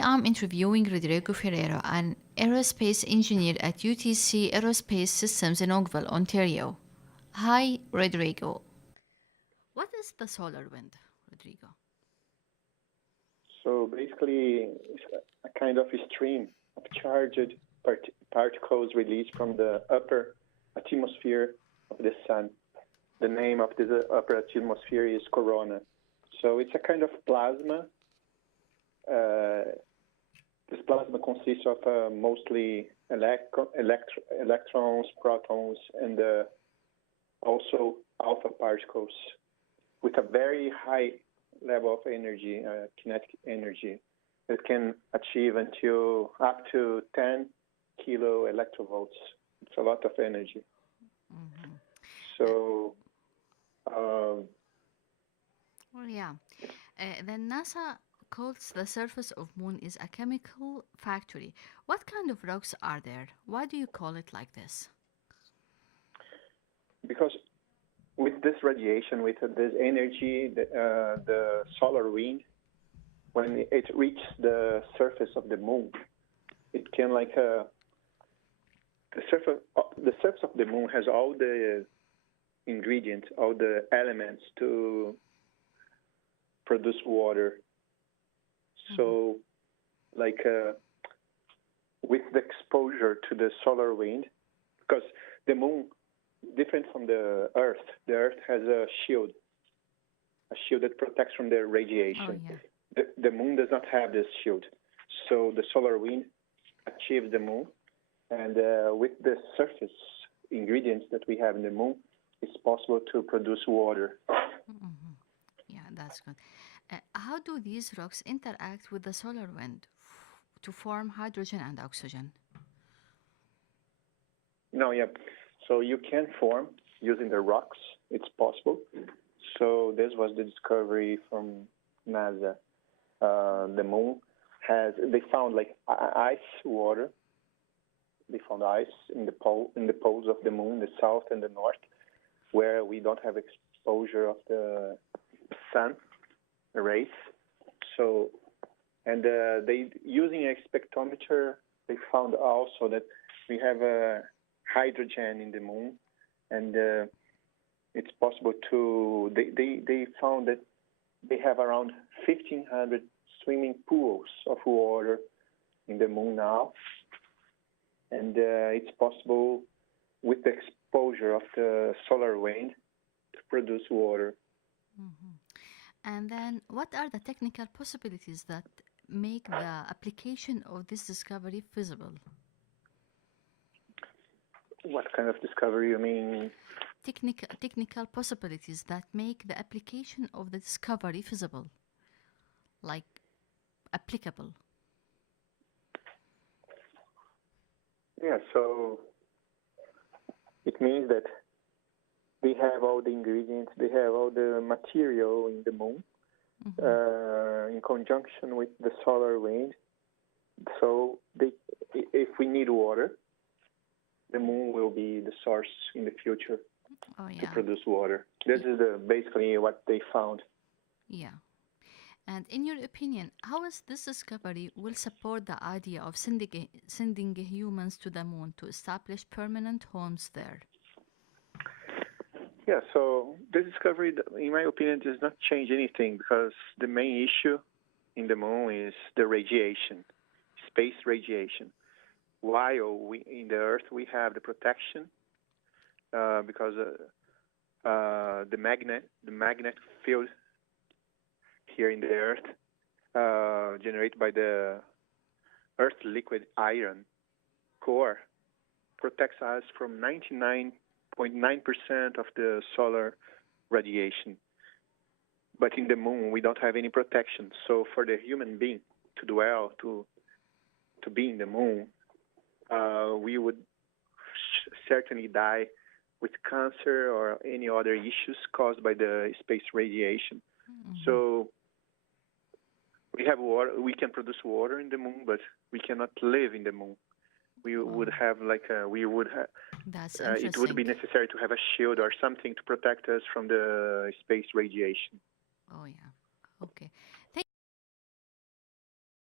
Today I'm interviewing Rodrigo Ferreira, an aerospace engineer at UTC Aerospace Systems in Oakville, Ontario. Hi, Rodrigo. What is the solar wind, Rodrigo? So basically, it's a kind of a stream of charged particles released from the upper atmosphere of the sun. The name of this upper atmosphere is corona. So it's a kind of plasma. This plasma consists of mostly electrons, protons, and also alpha particles with a very high level of energy, kinetic energy, that can achieve up to 10 kilo electrovolts. It's a lot of energy. Mm-hmm. So, Then NASA calls the surface of moon is a chemical factory. What kind of rocks are there? Why do you call it like this? Because with this radiation, with this energy, the solar wind, when it reaches the surface of the moon, it can the surface of the moon has all the ingredients, all the elements to produce water. So, with the exposure to the solar wind, because the moon, different from the Earth has a shield that protects from the radiation. Oh, yeah. The moon does not have this shield. So the solar wind achieves the moon, and with the surface ingredients that we have in the moon, it's possible to produce water. Mm-hmm. Yeah, that's good. How do these rocks interact with the solar wind to form hydrogen and oxygen? No, yeah. So you can form using the rocks. It's possible. So this was the discovery from NASA. The moon they found ice water. They found ice in the poles of the moon, the south and the north, where we don't have exposure of the sun rays. So, and they using a spectrometer, they found also that we have hydrogen in the moon, and it's possible to. They found that they have around 1,500 swimming pools of water in the moon now, and it's possible with the exposure of the solar wind to produce water. Mm-hmm. And then, what are the technical possibilities that make the application of this discovery feasible? What kind of discovery you mean? Technical possibilities that make the application of the discovery feasible, like applicable. Yeah, so it means that they have all the ingredients, they have all the material in the moon, in conjunction with the solar wind. So if we need water, the moon will be the source in the future to produce water. This is basically what they found. Yeah. And in your opinion, how is this discovery will support the idea of sending humans to the moon to establish permanent homes there? Yeah, so the discovery, in my opinion, does not change anything because the main issue in the moon is the radiation, space radiation. While in the Earth we have the protection because the magnet field here in the Earth generated by the Earth liquid iron core protects us from 99.9% of the solar radiation. But in the moon, we don't have any protection. So for the human being to dwell, to be in the moon, we would certainly die with cancer or any other issues caused by the space radiation. Mm-hmm. So we have water. We can produce water in the moon, but we cannot live in the moon. We would have That's interesting. It would be necessary to have a shield or something to protect us from the space radiation. Oh, yeah.